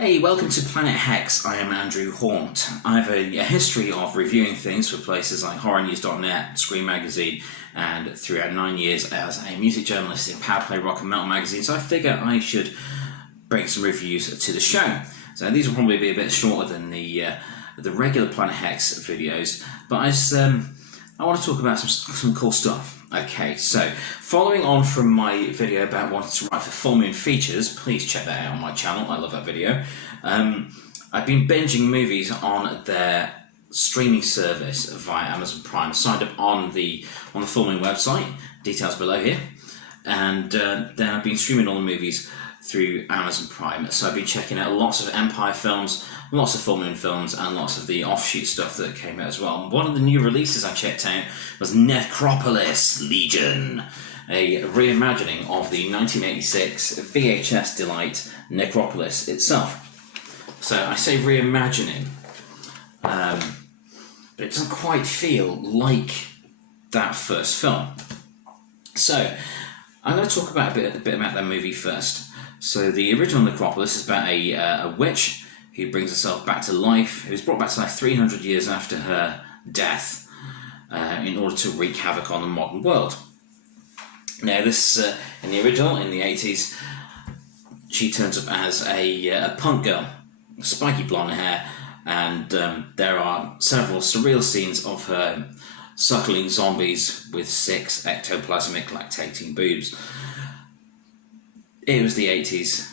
Hey, welcome to Planet Hex. I am Andrew Haunt. I have a history of reviewing things for places like horrornews.net, Scream Magazine, and throughout 9 years as a music journalist in Power Play Rock and Metal Magazine, so I figure I should bring some reviews to the show. So these will probably be a bit shorter than the regular Planet Hex videos, but I want to talk about some cool stuff. Okay, so following on from my video about wanting to write for Full Moon Features, please check that out on my channel. I love that video. I've been binging movies on their streaming service via Amazon Prime. I signed up on the Full Moon website, details below here, and then I've been streaming all the movies through Amazon Prime. So I've been checking out lots of Empire films, lots of Full Moon films, and lots of the offshoot stuff that came out as well. And one of the new releases I checked out was NECROPOLIS Legion, a reimagining of the 1986 VHS delight NECROPOLIS itself. So I say reimagining, but it doesn't quite feel like that first film. So I'm going to talk about a bit about that movie first. So the original Necropolis is about a witch who brings herself back to life, who's brought back to life 300 years after her death in order to wreak havoc on the modern world. Now this, in the original, in the 80s, she turns up as a punk girl, spiky blonde hair, and there are several surreal scenes of her suckling zombies with 6 ectoplasmic lactating boobs. It was the 80s.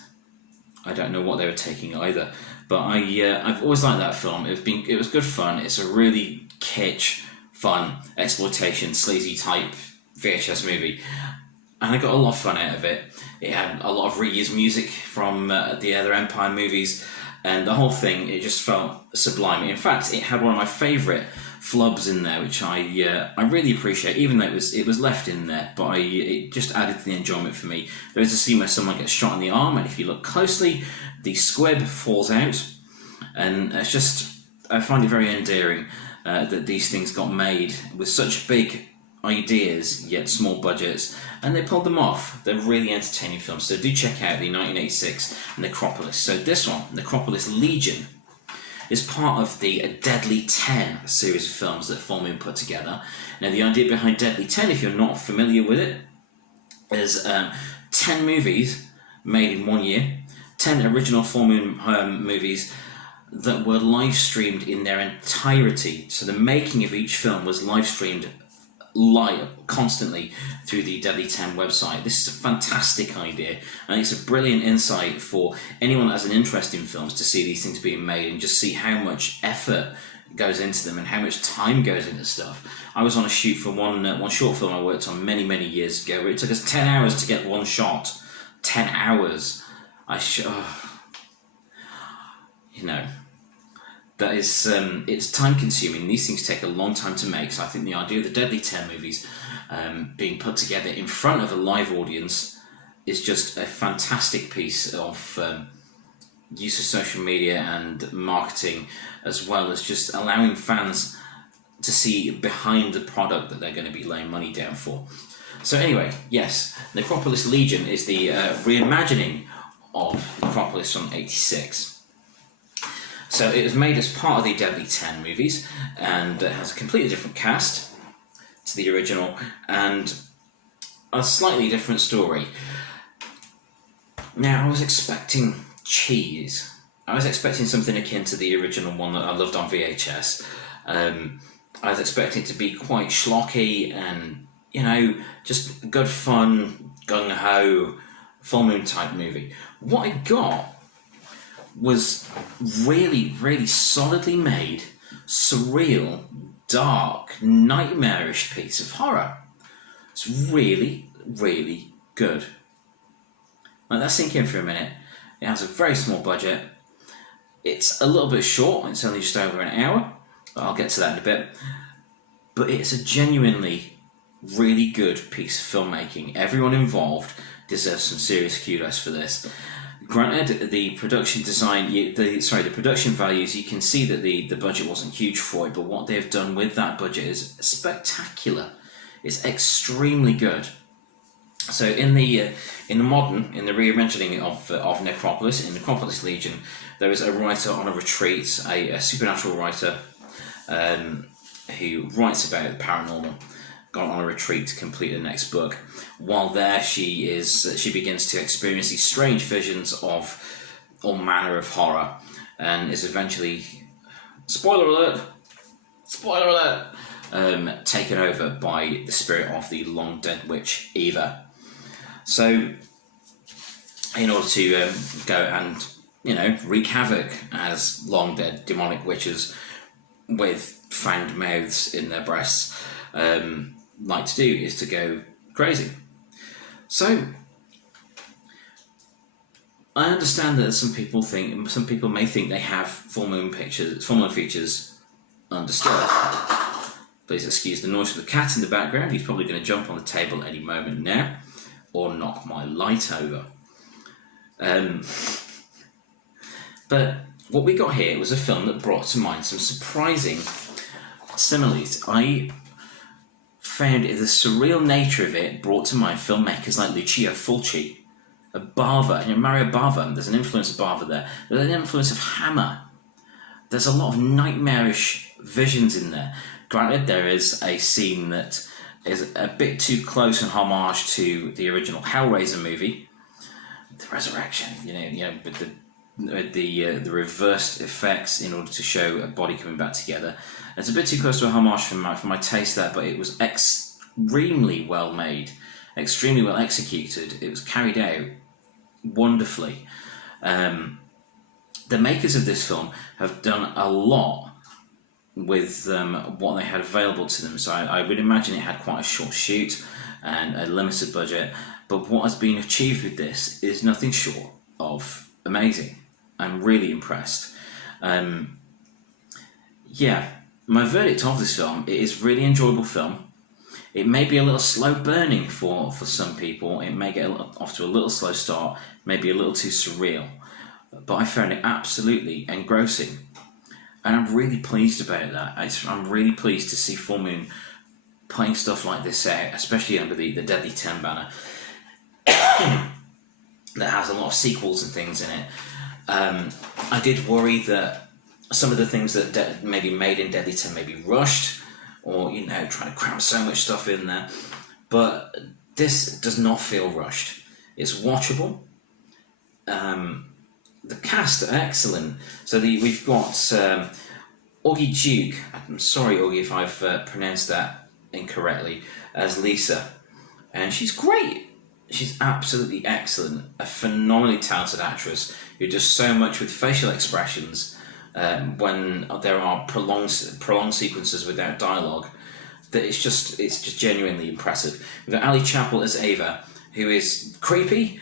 I don't know what they were taking either, but I've always liked that film. It was good fun. It's a really kitsch, fun exploitation, sleazy type VHS movie, and I got a lot of fun out of it. It had a lot of reused music from the other Empire movies, and the whole thing, it just felt sublime. In fact, it had one of my favourite flubs in there, which I really appreciate, even though it was left in there, but it just added to the enjoyment for me. There is a scene where someone gets shot in the arm, and if you look closely, the squib falls out, and it's just, I find it very endearing that these things got made with such big ideas yet small budgets, and they pulled them off. They're really entertaining films, so do check out the 1986 Necropolis. So this one, Necropolis Legion, is part of the Deadly 10 series of films that Full Moon put together. Now the idea behind Deadly 10, if you're not familiar with it, is 10 movies made in 1 year, 10 original Full Moon movies that were live streamed in their entirety. So the making of each film was live streamed live constantly through the Deadly 10 website. This is a fantastic idea, and it's a brilliant insight for anyone that has an interest in films to see these things being made and just see how much effort goes into them and how much time goes into stuff. I was on a shoot for one short film I worked on many years ago where it took us 10 hours to get one shot. 10 hours. You know, that is, it's time consuming. These things take a long time to make, so I think the idea of the Deadly 10 movies being put together in front of a live audience is just a fantastic piece of use of social media and marketing, as well as just allowing fans to see behind the product that they're going to be laying money down for. So anyway, yes, Necropolis Legion is the reimagining of Necropolis from '86. So it was made as part of the Deadly 10 movies, and it has a completely different cast to the original, and a slightly different story. Now, I was expecting cheese. I was expecting something akin to the original one that I loved on VHS. I was expecting it to be quite schlocky and, you know, just good fun, gung-ho, Full Moon type movie. What I got was really solidly made, surreal, dark, nightmarish piece of horror. It's really good. Let that sink in for a minute. It has a very small budget. It's a little bit short, it's only just over an hour, but I'll get to that in a bit. But it's a genuinely really good piece of filmmaking. Everyone involved deserves some serious kudos for this. Granted, the production design, the production values, you can see that the budget wasn't huge for it, but what they've done with that budget is spectacular. It's extremely good. So in the reimagining of Necropolis, in Necropolis Legion, there is a writer on a retreat, a supernatural writer, who writes about the paranormal, gone on a retreat to complete the next book. While there, she begins to experience these strange visions of all manner of horror, and is eventually, spoiler alert, taken over by the spirit of the long dead witch Eva. So, in order to go and, wreak havoc as long dead demonic witches with fanged mouths in their breasts like to do, is to go crazy. So, I understand that some people may think they have full moon features understood. Please excuse the noise of the cat in the background. He's probably going to jump on the table any moment now, or knock my light over. But what we got here was a film that brought to mind some surprising similes. I found the surreal nature of it brought to mind filmmakers like Lucio Fulci, Bava, Mario Bava. There's an influence of Bava there. There's an influence of Hammer. There's a lot of nightmarish visions in there. Granted, there is a scene that is a bit too close in homage to the original Hellraiser movie, the Resurrection. But the reversed effects in order to show a body coming back together. It's a bit too close to a homage for my taste there, but it was extremely well made, extremely well executed. It was carried out wonderfully. The makers of this film have done a lot with what they had available to them. So I would imagine it had quite a short shoot and a limited budget, but what has been achieved with this is nothing short of amazing. I'm really impressed. My verdict of this film, it is a really enjoyable film. It may be a little slow burning for some people. It may get off to a little slow start, maybe a little too surreal, but I found it absolutely engrossing. And I'm really pleased about that. I'm really pleased to see Full Moon playing stuff like this out, especially under the Deadly 10 banner, that has a lot of sequels and things in it. I did worry that some of the things that maybe made in Deadly 10 may be rushed, or, trying to cram so much stuff in there. But this does not feel rushed. It's watchable. The cast are excellent. So we've got Augie Duke. I'm sorry, Augie, if I've pronounced that incorrectly, as Lisa. And she's great. She's absolutely excellent. A phenomenally talented actress who does so much with facial expressions when there are prolonged sequences without dialogue, that it's just genuinely impressive. We've got Ali Chappell as Ava, who is creepy.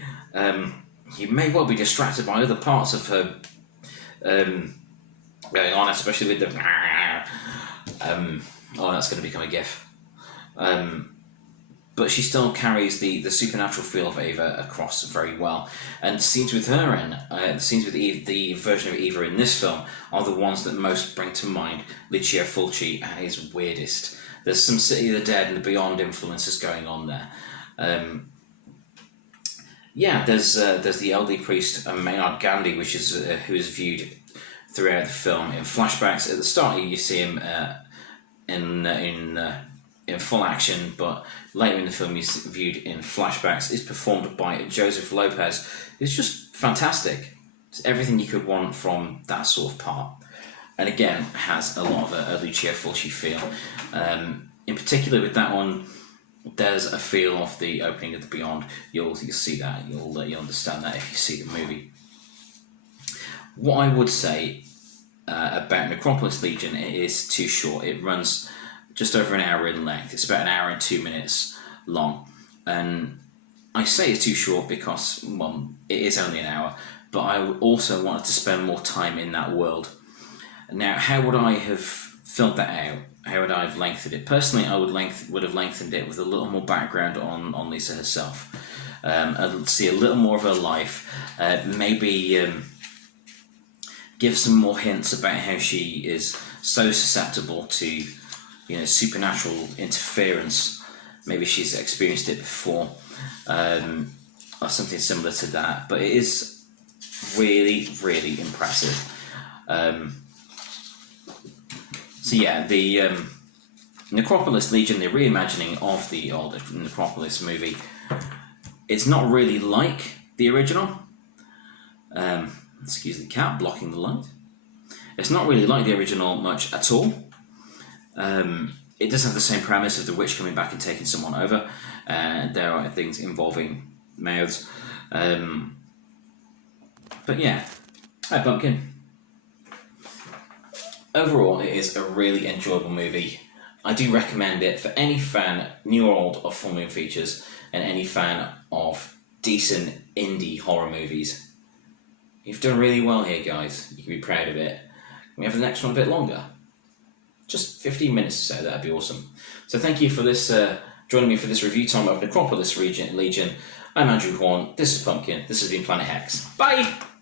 You may well be distracted by other parts of her going on, especially with the that's going to become a gif. But she still carries the supernatural feel of Ava across very well. And the scenes with her the scenes with the version of Eva in this film are the ones that most bring to mind Lucio Fulci at his weirdest. There's some City of the Dead and the Beyond influences going on there. There's the elderly priest Maynard Gandhi, which is who is viewed throughout the film in flashbacks. At the start, you see him in full action, but later in the film he's viewed in flashbacks. It's performed by Joseph Lopez. It's just fantastic. It's everything you could want from that sort of part. And again, has a lot of a Lucio Fulci feel. In particular with that one, there's a feel of the opening of the Beyond. You'll see that. You'll understand that if you see the movie. What I would say about Necropolis Legion, it is too short. It runs just over an hour in length. It's about an hour and 2 minutes long. And I say it's too short because, well, it is only an hour, but I also wanted to spend more time in that world. Now, how would I have filled that out? How would I have lengthened it? Personally, I would have lengthened it with a little more background on Lisa herself. I'd see a little more of her life. Maybe give some more hints about how she is so susceptible to supernatural interference maybe she's experienced it before, or something similar to that. But it is really, really impressive. So yeah, the Necropolis Legion, the reimagining of the old Necropolis movie, it's not really like the original. Excuse the cat blocking the light. It's not really like the original much at all. It does have the same premise of the witch coming back and taking someone over. There are things involving mouths. But yeah, hi Pumpkin. Overall, it is a really enjoyable movie. I do recommend it for any fan, new or old, of full moon features, and any fan of decent indie horror movies. You've done really well here, guys. You can be proud of it. Can we have the next one a bit longer? Just 15 minutes or so, that'd be awesome. So thank you for this, joining me for this review time of Necropolis Legion. I'm Andrew Horn, this is Pumpkin, this has been Planet Hex. Bye!